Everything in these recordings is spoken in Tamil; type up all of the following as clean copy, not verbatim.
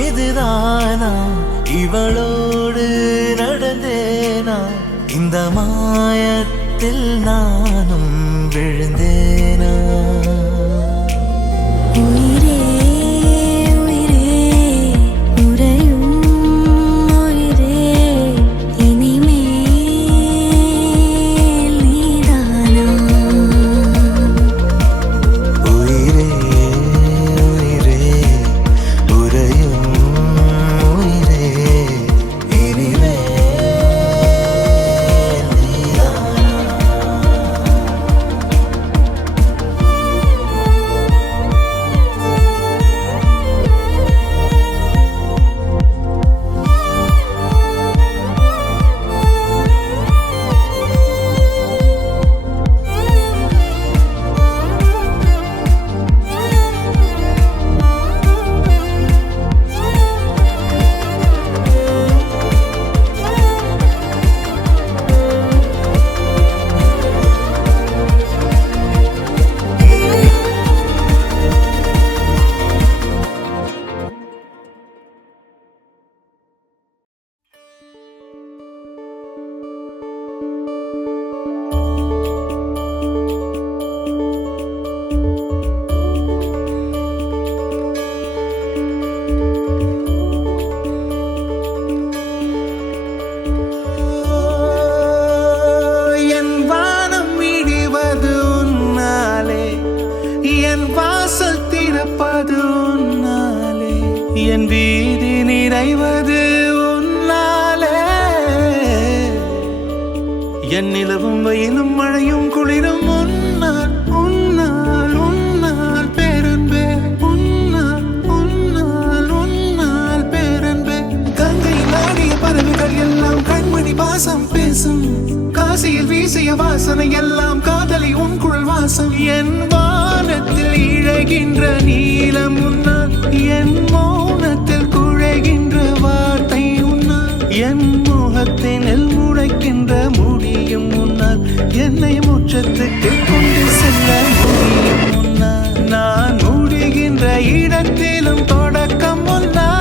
இதுதானா இவளோடு நடந்தேனா இந்த மாயத்தில் நானும் விழுந்தேனா என் வீதி நிறைவது உன்னாலே என் நிலவும் வெயிலும் மழையும் குளிரும் உன்னால் உன்னால் உன்னால் பேரன்பே உன்னால் உன்னால் உன்னால் பேரன்பே கங்கையில் ஆடிய பறவைகள் எல்லாம் கண்மணி பாசம் பேசும் காசியில் வீசிய வாசனை எல்லாம் காதலி உன் குழல் வாசம் என் வானத்தில் இழகின்ற நீலம் உன்னால் என் மௌனத்தில் குழைகின்ற வார்த்தை உன்னால் என் முகத்தினில் முளைக்கின்ற முடியும் உன்னால் என்னை மோட்சத்துக்கு கொண்டு செல்ல முடியும் உன்னால் நான் முடிகின்ற இடத்திலும் தொடக்கம் உன்னால்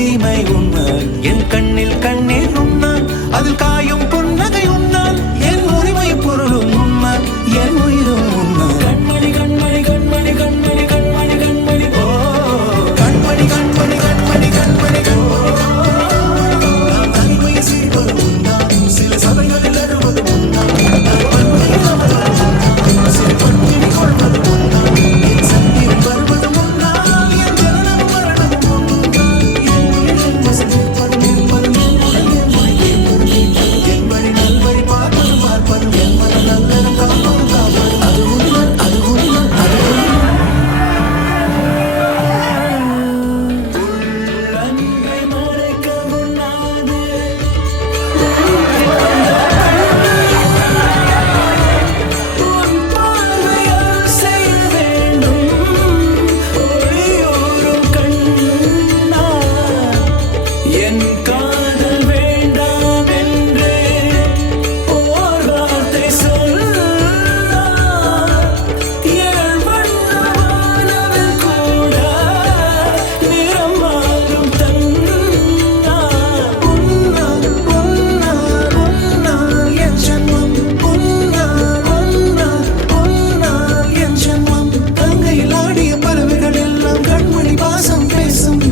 தீமை உன்னால் என் கண்ணில் கண்ணீர் உன்னால் அதில் காயும் புன்னகை உன்னால் என் உரிமை பொருளும் உன்னால் என் உயிரும் உன்னால் கண்மணி கண்மணி கண்மணி கண்மணி கண்மணி கண்மணி ஓ கண்மணி கண்மணி கண்மணி கண்மணி கண்மணி நான் தனிமையை சிரிப்பது உன்னால் சில சபைகளில் அழுவது உன்னால் நான் பன்மையில் அமர்வது உன்னால் சில பன்மையை கொள்வது உன்னால் என் சந்திரன் வருவது உன்னால் என் ஜனனம் மரணம் உன்னால் என் உயிரின் வசதிப்பது நிற்பது என் வழி நல்வழி பார்ப்பது பார்ப்பது என் மன நல்லது காப்பது காப்பது அது உண்மை அது உண்மை அது அன்பை மறைக்க உண்ணாது உன் பார்வையால் செய்ய வேண்டும் ஒளியோரும் கண்ணா என் காதல் வேண்டாம் என்று ஓர் வார்த்தை சொன்னார் ஏழ் வண்ணமானவள் கூட நிறம் மாறும் தன்னார் உன்னால் உன்னால் உன்னால் என் ஜன்மம் உன்னால் உன்னால் உன்னால் என் ஜன்மம் கங்கையில் ஆடிய பறவைகள் எல்லாம் கண்மணி வாசம் பேசும்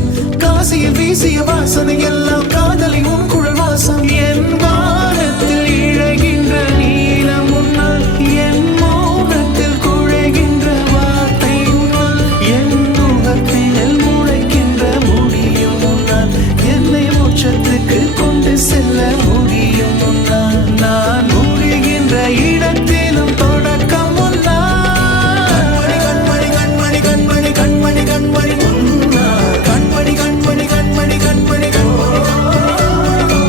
காசியில் வீசிய வாசனை எல்லாம் காதலி உன் குழல் வாசம் என் வானத்தில் இழகின்ற நீலம் உன்னால் என் மௌனத்தில் குழைகின்ற வார்த்தை உன்னால் என் முகத்தில் முளைக்கின்ற முடியும் உன்னால் என்னை மோட்சத்துக்கு கொண்டு செல்ல முடியும் உன்னால் நான் முடிகின்ற இடத்திலும் தொடக்கம் உன்னால் கண்மணி கண்மணி கண்மணி கண்மணி கண்மணி உன்னால் கண்மணி கண்மணி கண்மணி கண்மணி கண்மணி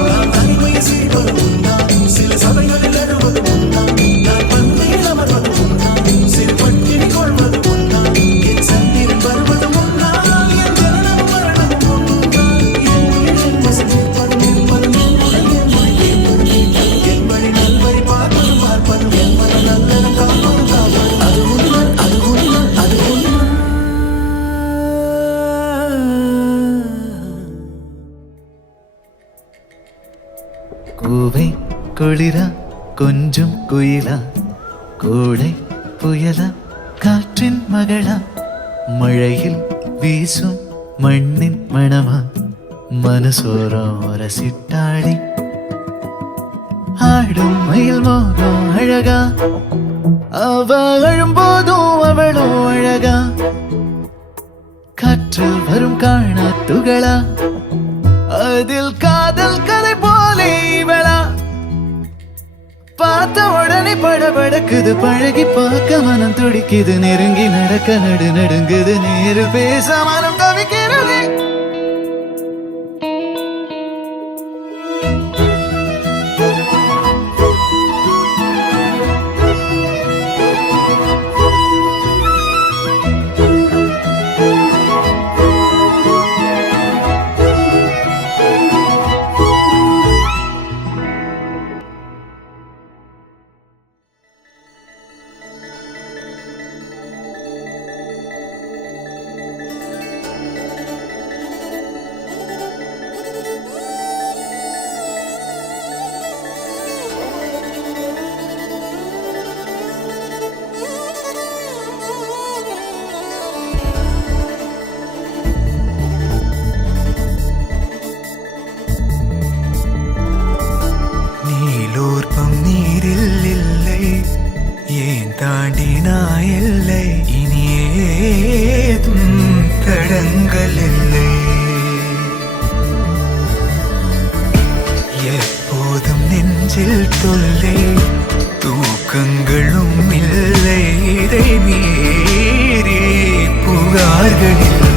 நான் தனிமையை சிரிப்பது உன்னால் சில சபைகளில் அழுவது உன்னால் நான் பன்மையில் அமர்வது உன்னால் சிறு பட்டினி கொள்வது உன்னால் என் சந்திரன் வருவது உன்னால் என் ஜனனம் மரணம் உன்னால் என் உயிரின் வசதிப்பது நிற்பது என் வழி நல்வழி பார்ப்பது பார்ப்பது என் மன நல்லது காப்பது காப்பது அது உண்மை அது உண்மை அது உண்மை கூவை குளிரா கொஞ்சம் குயிலா கோடை புயலா காற்றின் மகளா மழையில் வீசும் மண்ணின் மணமா மனசோரம் ரசிட்டாடி ஆடும் மயில் மோகம் அழகா அவ அழும்போதும் அவளும் அழகா காற்றில் வரும் காணா துகளா அதில் காதல் கதை போலே இவளா பார்த்த உடனே படபடக்குது பழகி பார்க்க மனம் துடிக்குது நெருங்கி நடக்க நடுங்குது நேரில் பேச மனம் தவிக்கிறது நீலூர்ப்பம் நீரில் இல்லை ஏன் தாண்டினாய் எல்லை இனி ஏதும் தடங்கள் இல்லை எப்போதும் நெஞ்சில் தொல்லை தூக்கங்களும் இல்லை இதை மீறி புகார்கள் இல்லை